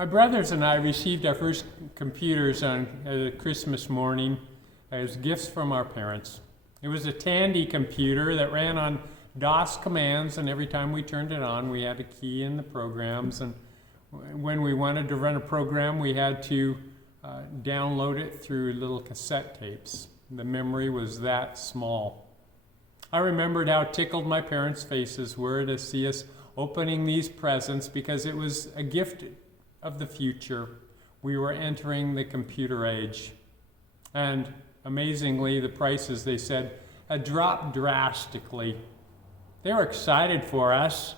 My brothers and I received our first computers on Christmas morning as gifts from our parents. It was a Tandy computer that ran on DOS commands, and every time we turned it on, we had to key in the programs. And when we wanted to run a program, we had to download it through little cassette tapes. The memory was that small. I remembered how tickled my parents' faces were to see us opening these presents because it was a gift of the future. We were entering the computer age. And amazingly, the prices, they said, had dropped drastically. They were excited for us,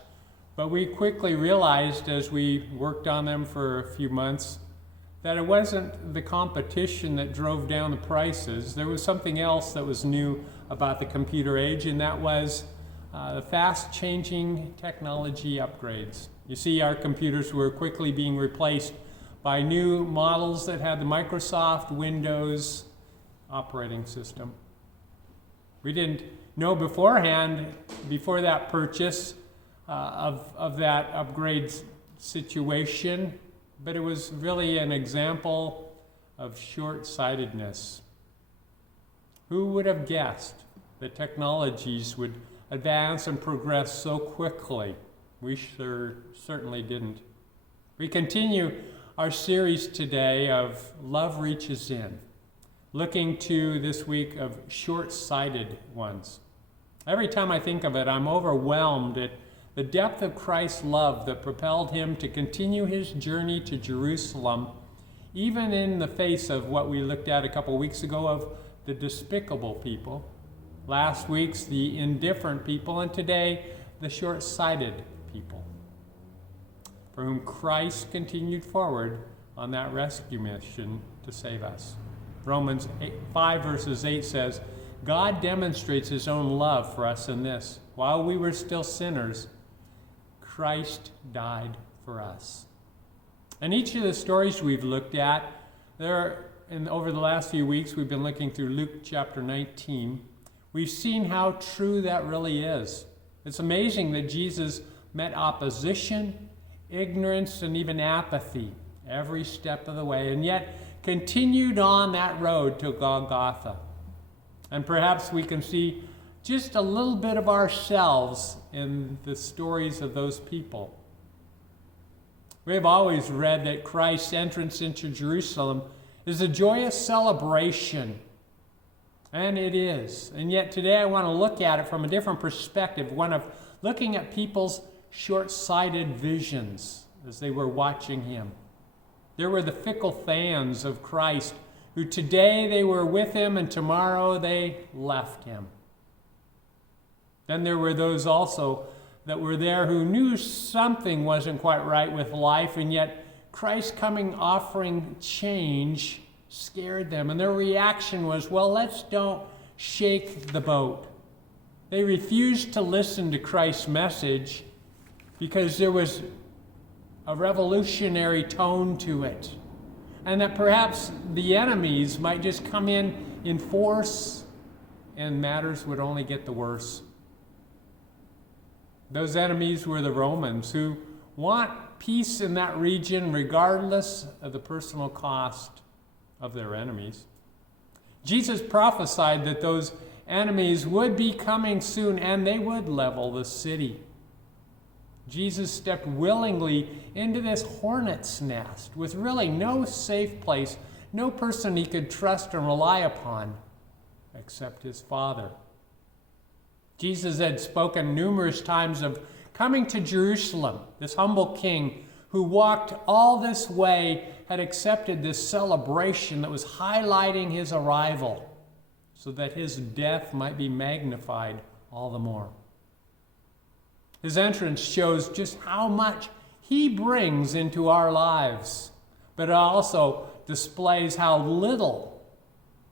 but we quickly realized as we worked on them for a few months that it wasn't the competition that drove down the prices. There was something else that was new about the computer age, and that was the fast-changing technology upgrades. You see, our computers were quickly being replaced by new models that had the Microsoft Windows operating system. We didn't know beforehand, before that purchase of that upgrade situation, but it was really an example of short-sightedness. Who would have guessed that technologies would advance and progress so quickly? We certainly didn't. We continue our series today of Love Reaches In, looking to this week of short-sighted ones. Every time I think of it, I'm overwhelmed at the depth of Christ's love that propelled him to continue his journey to Jerusalem, even in the face of what we looked at a couple weeks ago of the despicable people, last week's the indifferent people, and today the short-sighted people, for whom Christ continued forward on that rescue mission to save us. Romans 5 verses 8 says, God demonstrates his own love for us in this: while we were still sinners, Christ died for us. And each of the stories we've looked at, over the last few weeks, we've been looking through Luke chapter 19. We've seen how true that really is. It's amazing that Jesus met opposition, ignorance, and even apathy every step of the way, and yet continued on that road to Golgotha. And perhaps we can see just a little bit of ourselves in the stories of those people. We have always read that Christ's entrance into Jerusalem is a joyous celebration, and it is. And yet today I want to look at it from a different perspective, one of looking at people's short-sighted visions as they were watching him. There were the fickle fans of Christ who today they were with him and tomorrow they left him. Then there were those also that were there who knew something wasn't quite right with life, and yet Christ coming offering change scared them. And their reaction was, well, let's don't shake the boat. They refused to listen to Christ's message because there was a revolutionary tone to it. And that perhaps the enemies might just come in force and matters would only get the worse. Those enemies were the Romans, who want peace in that region regardless of the personal cost of their enemies. Jesus prophesied that those enemies would be coming soon and they would level the city. Jesus stepped willingly into this hornet's nest with really no safe place, no person he could trust and rely upon except his Father. Jesus had spoken numerous times of coming to Jerusalem. This humble king who walked all this way had accepted this celebration that was highlighting his arrival so that his death might be magnified all the more. His entrance shows just how much he brings into our lives, but it also displays how little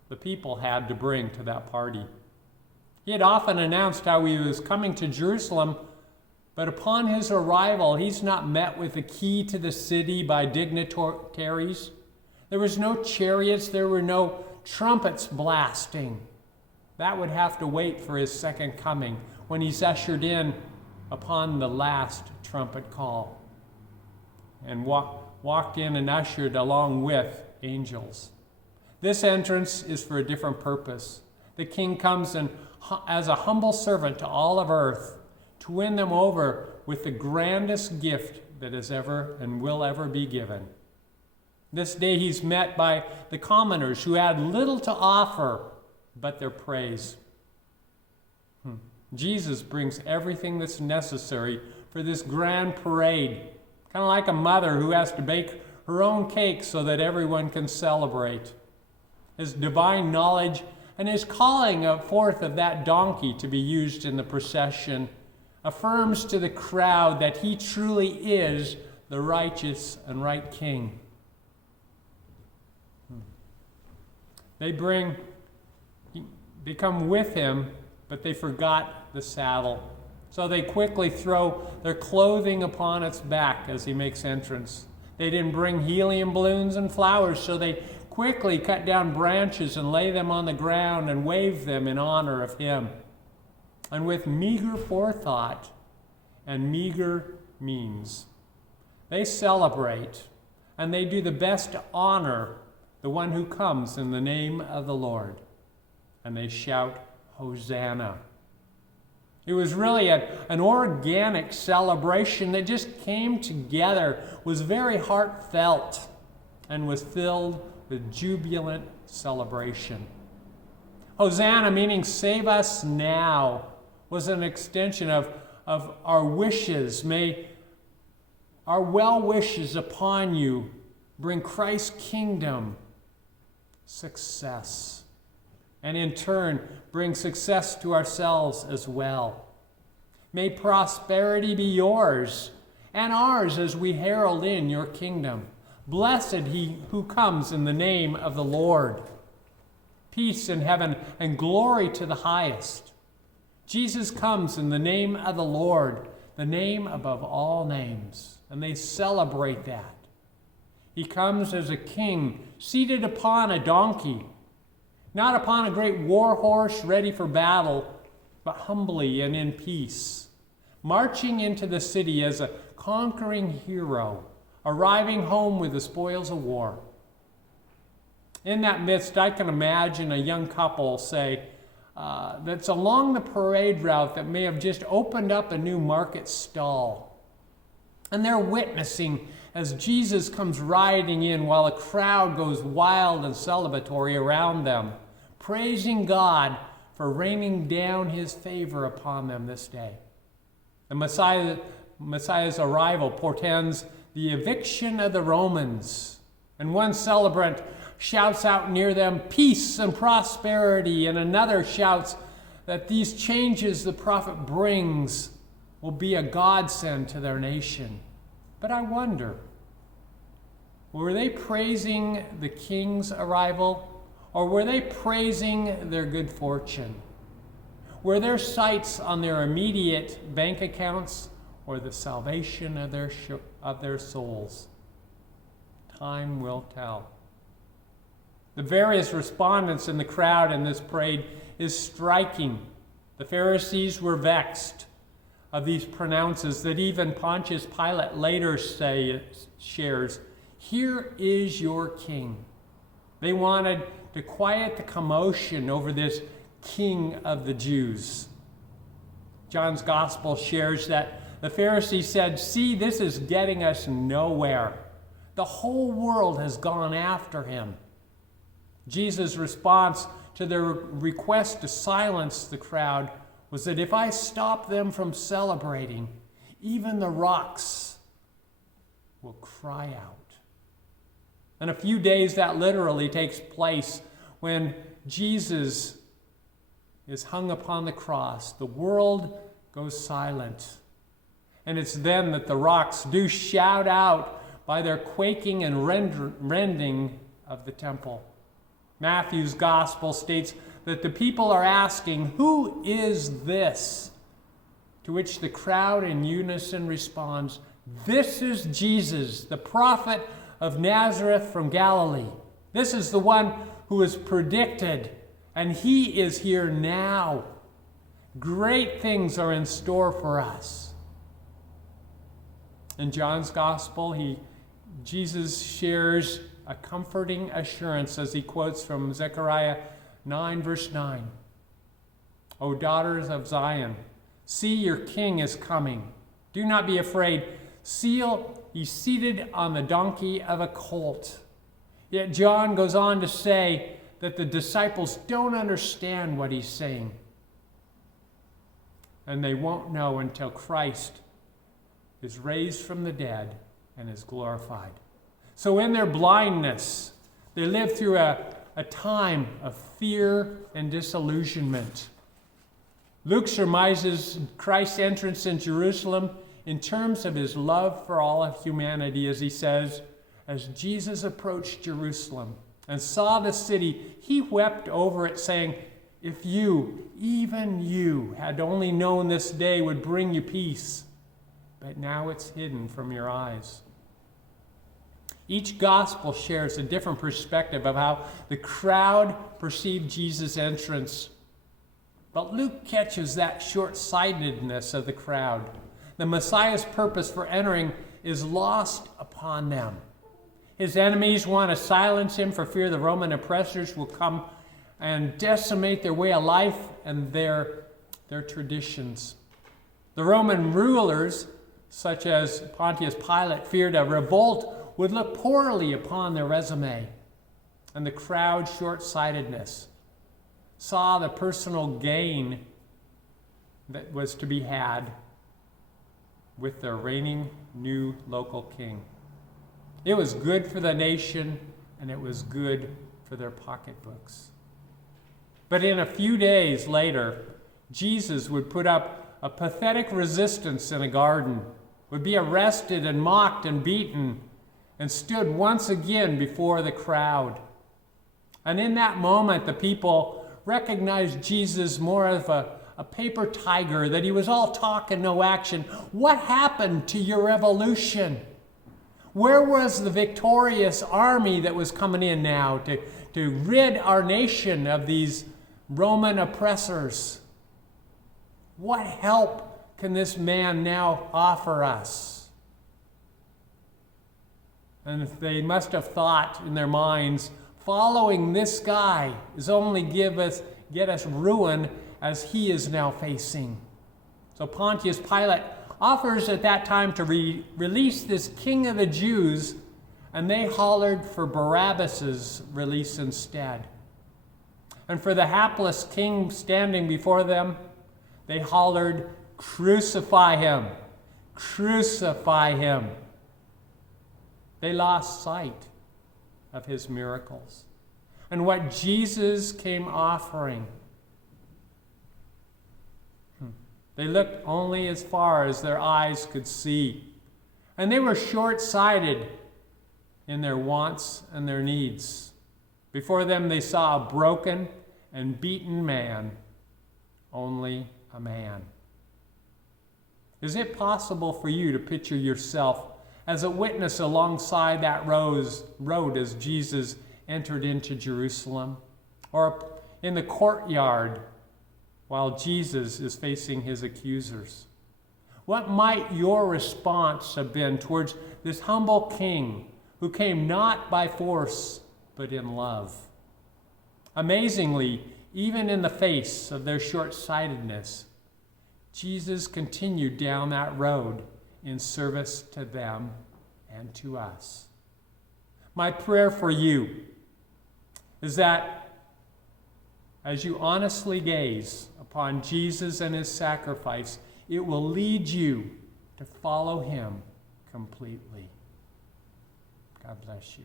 the people had to bring to that party. He had often announced how he was coming to Jerusalem, but upon his arrival, he's not met with the key to the city by dignitaries. There was no chariots, there were no trumpets blasting. That would have to wait for his second coming, when he's ushered in upon the last trumpet call. And walked in and ushered along with angels. This entrance is for a different purpose. The King comes as a humble servant to all of earth to win them over with the grandest gift that has ever and will ever be given. This day he's met by the commoners who had little to offer but their praise. Jesus brings everything that's necessary for this grand parade, kind of like a mother who has to bake her own cake so that everyone can celebrate. His divine knowledge and his calling forth of that donkey to be used in the procession affirms to the crowd that he truly is the righteous and right King. They come with him, but they forgot the saddle. So they quickly throw their clothing upon its back as he makes entrance. They didn't bring helium balloons and flowers, so they quickly cut down branches and lay them on the ground and wave them in honor of him. And with meager forethought and meager means, they celebrate and they do the best to honor the one who comes in the name of the Lord. And they shout, Hosanna. It was really an organic celebration that just came together, was very heartfelt, and was filled with jubilant celebration. Hosanna, meaning save us now, was an extension of our wishes. May our well wishes upon you bring Christ's kingdom success, and in turn bring success to ourselves as well. May prosperity be yours and ours as we herald in your kingdom. Blessed he who comes in the name of the Lord. Peace in heaven and glory to the highest. Jesus comes in the name of the Lord, the name above all names, and they celebrate that. He comes as a king seated upon a donkey, not upon a great war horse ready for battle, but humbly and in peace, marching into the city as a conquering hero, arriving home with the spoils of war. In that midst, I can imagine a young couple, say, that's along the parade route that may have just opened up a new market stall. And they're witnessing as Jesus comes riding in while a crowd goes wild and celebratory around them, praising God for raining down his favor upon them this day. The Messiah's arrival portends the eviction of the Romans, and one celebrant shouts out near them, peace and prosperity, and another shouts that these changes the prophet brings will be a godsend to their nation. But I wonder, were they praising the king's arrival, or were they praising their good fortune? Were their sights on their immediate bank accounts or the salvation of their souls? Time will tell. The various respondents in the crowd in this parade is striking. The Pharisees were vexed of these pronounces that even Pontius Pilate later shares, here is your king. They wanted to quiet the commotion over this king of the Jews. John's gospel shares that the Pharisees said, see, this is getting us nowhere. The whole world has gone after him. Jesus' response to their request to silence the crowd was that if I stop them from celebrating, even the rocks will cry out. In a few days, that literally takes place when Jesus is hung upon the cross. The world goes silent. And it's then that the rocks do shout out by their quaking and rending of the temple. Matthew's gospel states that the people are asking, who is this? To which the crowd in unison responds, this is Jesus, the prophet of Nazareth from Galilee. This is the one who was predicted, and he is here now. Great things are in store for us. In John's gospel, he Jesus shares a comforting assurance as he quotes from Zechariah 9, verse 9. O daughters of Zion, see your king is coming. Do not be afraid. See, he's seated on the donkey of a colt. Yet John goes on to say that the disciples don't understand what he's saying. And they won't know until Christ is raised from the dead and is glorified. So in their blindness, they live through a time of fear and disillusionment. Luke surmises Christ's entrance in Jerusalem in terms of his love for all of humanity, as he says, as Jesus approached Jerusalem and saw the city, he wept over it, saying, if you, even you, had only known this day would bring you peace, but now it's hidden from your eyes. Each gospel shares a different perspective of how the crowd perceived Jesus' entrance. But Luke catches that short-sightedness of the crowd. The Messiah's purpose for entering is lost upon them. His enemies want to silence him for fear the Roman oppressors will come and decimate their way of life and their traditions. The Roman rulers, such as Pontius Pilate, feared a revolt would look poorly upon their resume. And the crowd's short-sightedness saw the personal gain that was to be had with their reigning new local king. It was good for the nation, and it was good for their pocketbooks. But in a few days later, Jesus would put up a pathetic resistance in a garden, would be arrested and mocked and beaten, and stood once again before the crowd. And in that moment, the people recognized Jesus more of a paper tiger, that he was all talk and no action. What happened to your revolution? Where was the victorious army that was coming in now to rid our nation of these Roman oppressors? What help can this man now offer us? And they must have thought in their minds, following this guy is only get us ruin as he is now facing. So Pontius Pilate offers at that time to release this king of the Jews, and they hollered for Barabbas's release instead. And for the hapless king standing before them, they hollered, crucify him, crucify him. They lost sight of his miracles and what Jesus came offering. They looked only as far as their eyes could see, and they were short-sighted in their wants and their needs. Before them they saw a broken and beaten man, only a man. Is it possible for you to picture yourself as a witness alongside that road as Jesus entered into Jerusalem, or in the courtyard while Jesus is facing his accusers? What might your response have been towards this humble king who came not by force but in love? Amazingly, even in the face of their short-sightedness, Jesus continued down that road in service to them and to us. My prayer for you is that as you honestly gaze upon Jesus and his sacrifice, it will lead you to follow him completely. God bless you.